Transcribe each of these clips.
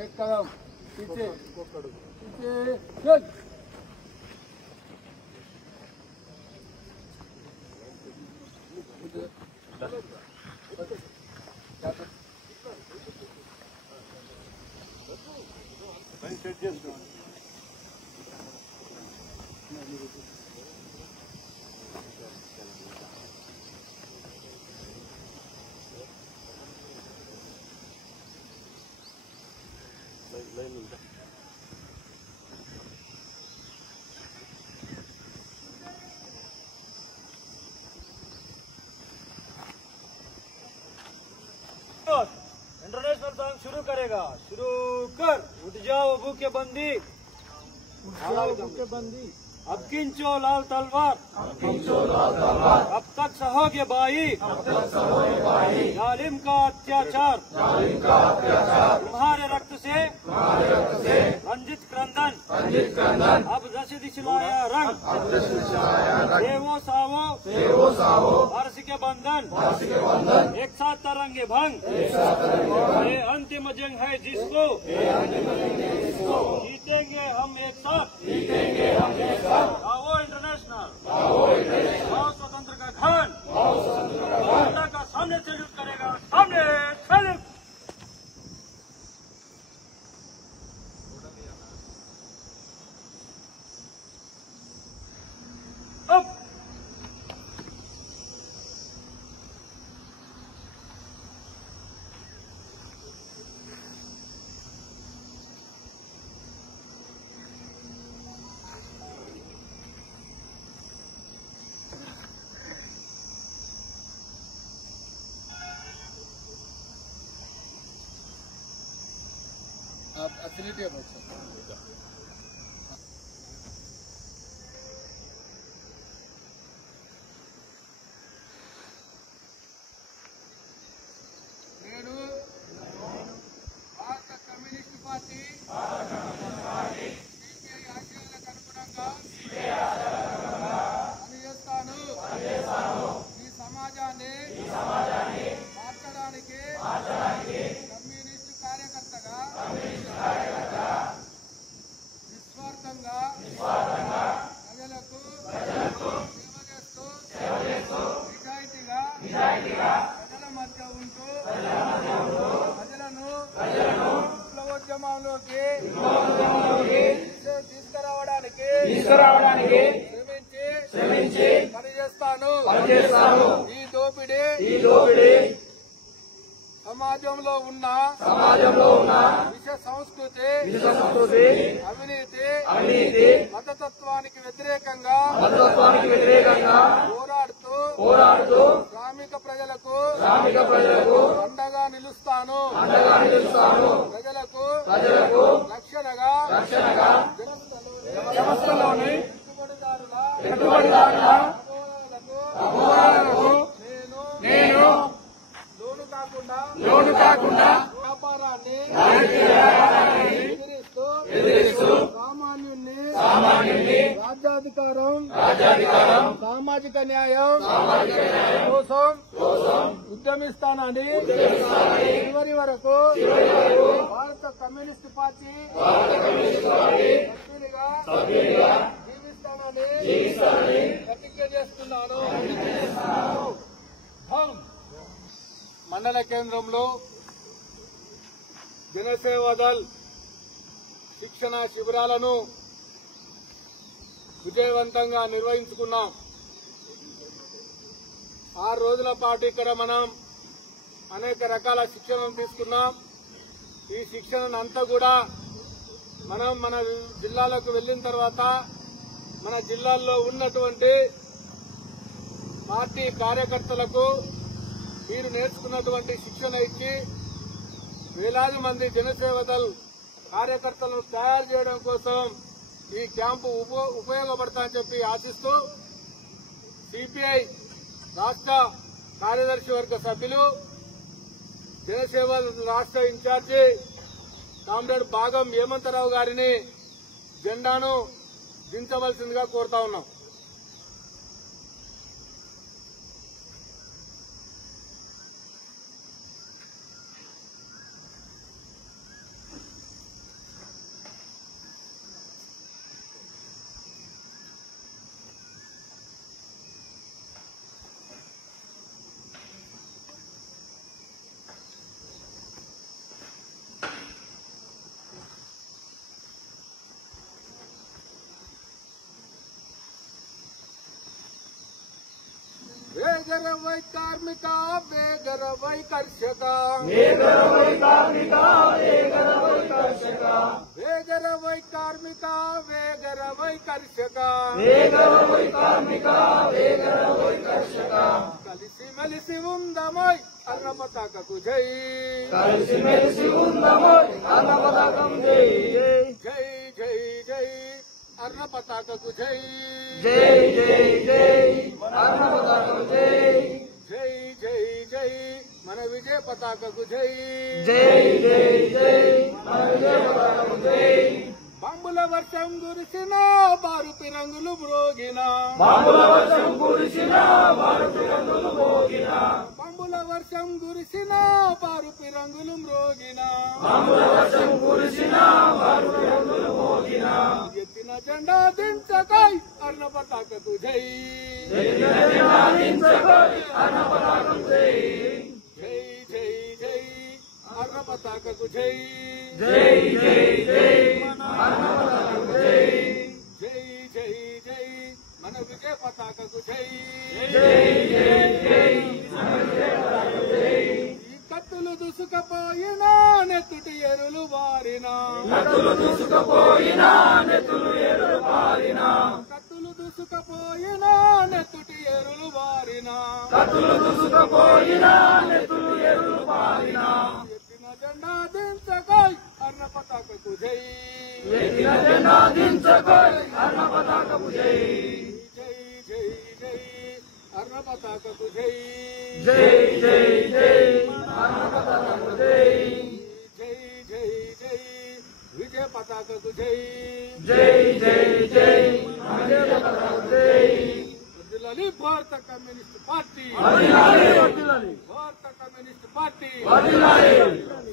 एक कदम पीछे पीछे चल। इंटरनेशनल सॉन्ग शुरू करेगा। शुरू कर। उठ जाओ भूखे बंदी, अब खींचो लाल तलवार, अब तक सहोगे भाई, जालिम का अत्याचार, तुम्हारे रक्त से रंजित क्रंदन, अब रसीद दिखलाया रंग, देवो सावो हर्ष के बंधन, एक साथ तरंगे भंग, ये अंतिम जंग है जिसको जीतेंगे हम एक साथ। आओ इंटरनेशनल, आओ स्वतंत्र का घन, जनता का सामने सैल्यूट करेगा, सामने सैल्यूट। अब आप एसिडिटी है बच्चा। నేను భారత కమ్యూనిస్ట్ పార్టీ సిపిఐ ఆశయాలకు అనుగుణంగా పనిచేస్తాను। ఈ సమాజాన్ని మార్చడానికి కమ్యూనిస్టు కార్యకర్తగా నిస్వార్థంగా ప్రజలకు సేవ చేస్తూ నిజాయితీగా ప్రజల మధ్య ఉంటూ ప్రజలను విప్లవోద్యమంలోకి తీసుకురావడానికి శ్రమించి పనిచేస్తాను। ఈ దోపిడీ సమాజంలో ఉన్న విష సంస్కృతి అవినీతి మతతత్వానికి వ్యతిరేకంగా పోరాడుతూ శ్రామిక ప్రజలకు అండగా నిలుస్తాను। ప్రజలకు రక్షణగా వ్యవస్థలోని పెట్టుబడిదారుల అపోహలకు నేను లోను కాకుండా వ్యాపారాన్ని ఎదిరిస్తూ సామాన్యుని రాజ్యాధికారం సామాజిక న్యాయం కోసం ఉద్యమిస్తానని చివరి వరకు భారత కమ్యూనిస్ట్ పార్టీ సభ్యునిగా జీవిస్తానని ప్రతిజ్ఞ చేస్తున్నాను। మండల కేంద్రంలో జనసేవదల్ శిక్షణ శిబిరాలను విజయవంతంగా నిర్వహించుకున్నాం। 6 రోజుల పాటు ఇక్కడ మనం అనేక రకాల శిక్షణను తీసుకున్నాం। ఈ శిక్షణనంతా కూడా మనం మన జిల్లాలకు వెళ్లిన తర్వాత మన జిల్లాల్లో ఉన్నటువంటి పార్టీ కార్యకర్తలకు మీరు నేర్చుకున్నటువంటి శిక్షణ ఇచ్చి వేలాది మంది జనసేవదల్ కార్యకర్తలను తయారు చేయడం కోసం ఈ క్యాంపు ఉపయోగపడతామని చెప్పి ఆశిస్తూ సిపిఐ రాష్ట్ర కార్యదర్శి వర్గ సభ్యులు జనసేవదల్ రాష్ట్ర ఇన్ఛార్జి కామ్రేడ్ భాగం హేమంతరావు గారిని జెండాను దించవలసిందిగా కోరుతా ఉన్నాం। వేగరవై కార్మిక వేగరవై కర్షక వేగరవై కార్మిక వేగరవై కర్షక వేగరవై కార్మిక వేగరవై కర్షక వేగరవై కార్మిక వేగరవై కర్షక కలిసి మెలిసి ఉందమోయ్ అన్న పతాకకు జై కలిసి మెలిసి ఉందమోయ్ అన్న పతాకం జై జై జై జై అన్న పతాకకు జై జై జై జై అన్న పతాకం జై జై జై జై మన విజయ పతాకకు జై జై జై జై మన విజయ పతాకం జై బాంబుల వర్షం కురిసిన బారుపి రంగులు మ్రోగిన బాంబుల వర్షం కురిసిన బారుపి రంగులు మోగిన బాంబుల వర్షం కురిసిన బారుపి రంగులు మ్రోగిన బాంబుల వర్షం కురిసిన బారుపి రంగులు మోగిన ఎత్తిన జెండా దించకై అన్న పతాకకు జై ఎత్తిన జెండా దించకై అన్న పతాకం జై జై జై జై అన్న పతాకకు జై జై జై జై అన్న పతాకం జై జై జై జై మన విజయ పతాకకు జై జై జై జై మన విజయ పతాకం జై ఈ కత్తులు దుసుకపోయినా నెత్తుటి ఎరులు వారినా కత్తులు దూసుకుపోయినా నెత్తులు ఎరులు పారినా కత్తులు దుసుకపోయినా నెత్తుటి ఎరులు వారినా కత్తులు దూసుకుపోయినా నెత్తులు ఎరులు పారినా ఎత్తిన జెండా దించకై అన్న పతాకకు జై ఎత్తిన జెండా దించకై అన్న పతాకం జై జై జై జై అన్న పతాకకు జై జై జై జై అన్న పతాకం జై జై జై జై విజయ పతాకకు జై జై జై జై విజయ పతాకం జై వర్ధిల్లాలి భారత కమ్యూనిస్ట్ పార్టీ వర్ధిల్లాలి వర్ధిల్లాలి భారత కమ్యూనిస్ట్ పార్టీ వర్ధిల్లాలి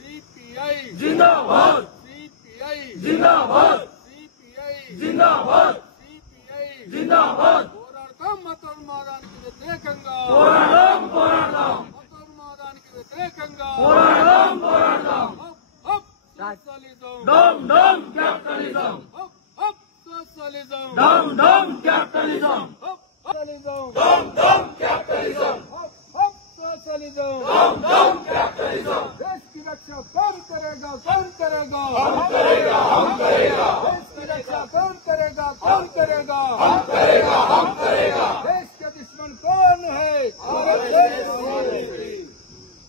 సిపిఐ జిందాబాద్ సిపిఐ జిందాబాద్ సిపిఐ జిందాబాద్ సిపిఐ జిందాబాద్ పోరాడతాం మతోన్మాదానికి వ్యతిరేకంగా పోరాడదాం పోరాడదాం మతోన్మాదానికి వ్యతిరేకంగా పోరాడదాం పోరాడదాం హప్ హప్ సోషలిజం డమ్ డమ్ క్యాపిటలిజం హప్ హప్ సోషలిజం డమ్ డమ్ క్యాపిటలిజం హప్ సోషలిజం డమ్ డమ్ క్యాపిటలిజం हप हप सोशलिज्म डम डम कैपिटलिज्म देश की रक्षा कौन करेगा कौन करेगा हम करेगा हम करेगा देश की रक्षा कौन करेगा कौन करेगा हम करेगा हम करेगा देश के दुश्मन कौन है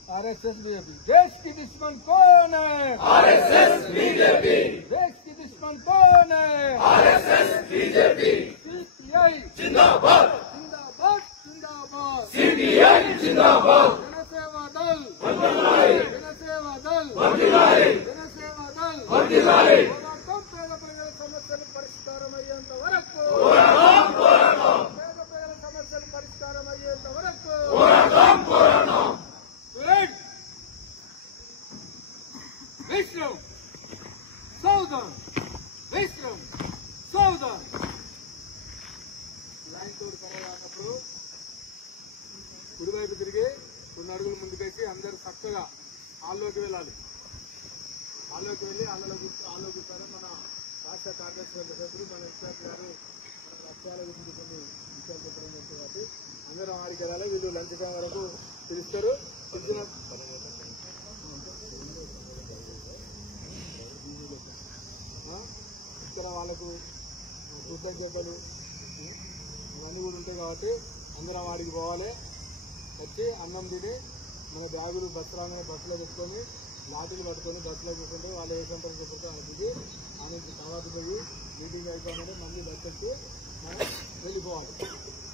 आरएसएस बीजेपी देश की दुश्मन कौन है आरएसएस बीजेपी देश की दुश्मन कौन है आरएसएस बीजेपी सीपीआई जिंदाबाद जिंदाबाद जिंदाबाद सीपीआई जिंदाबाद जनसेवा दल वर्धिल्लाలి जनसेवा दल वर्धिल्लाలి जनसेवा दल वर्धिल्लाలి పోరాటం పేద ప్రజల సమస్యలు పరిష్కారం అయ్యేంత వరకు పోరాడదాం పోరాడదాం పేద ప్రజల సమస్యలు పరిష్కారం అయ్యేంత వరకు పోరాడదాం పోరాడదాం విశ్రం సౌదన్ విశ్రం సౌదన్ లైన్ తోడు కరగానప్పుడు కుడివైపు తిరిగి 2 అడుగులు ముందుకేసి అందరూ చక్కగా హాల్లోకి వెళ్ళాలి హాల్లోకి వెళ్ళి హాల్లో కూర్చొని మన రాష్ట్ర కాంగ్రెస్ సభ్యులు మన ఇన్ఛార్జ్ గారు మన లక్ష్యాల గురించి కొన్ని విషయాలు చెప్పడం జరుగుతుంది కాబట్టి అందరూ ఆడికి వెళ్ళాలి వీళ్ళు లంచ్ టైం వరకు పిలుస్తారు పిలిచిన ఇక్కడ వాళ్ళకు కృతజ్ఞతలు ఇవన్నీ కూడా ఉంటాయి కాబట్టి అందరం వాడికి పోవాలి వచ్చి అన్నం తిని మన బ్యాగులు బస్సు రాగానే బస్సులో పెట్టుకొని లాఠీలు పట్టుకొని బస్సులో కూర్చుంటే వాళ్ళు ఏ సెంటర్ చెప్పితే ఆయన దిగి ఆ నుంచి తర్వాత పోయి మీటింగ్ అయిపోయిందంటే మళ్ళీ బస్సు ఎక్కి మనం వెళ్ళిపోవాలి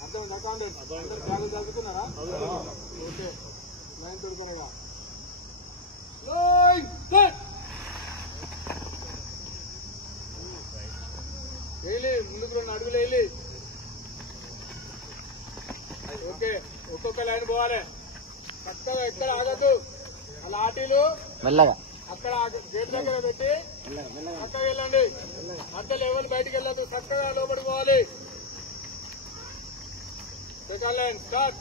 అర్థమైందా కాంటాక్ట్ అందరు బ్యాగులు చదువుతున్నారా ఓకే లైన్ తోడుకునేగా వేయాలి ముందుకు 2 అడుగులు వేయాలి ఓకే ఒక్కొక్క లైన్ పోవాలి చక్కగా ఎక్కడ ఆగద్దు ఆ లాఠీలు మెల్లగా అక్కడ గేట్ దగ్గర పెట్టి చక్కగా వెళ్ళండి మధ్యలో ఎవరు బయటికి వెళ్ళదు చక్కగా లోపలికి పోవాలి సెకండ్ లైన్ స్టార్ట్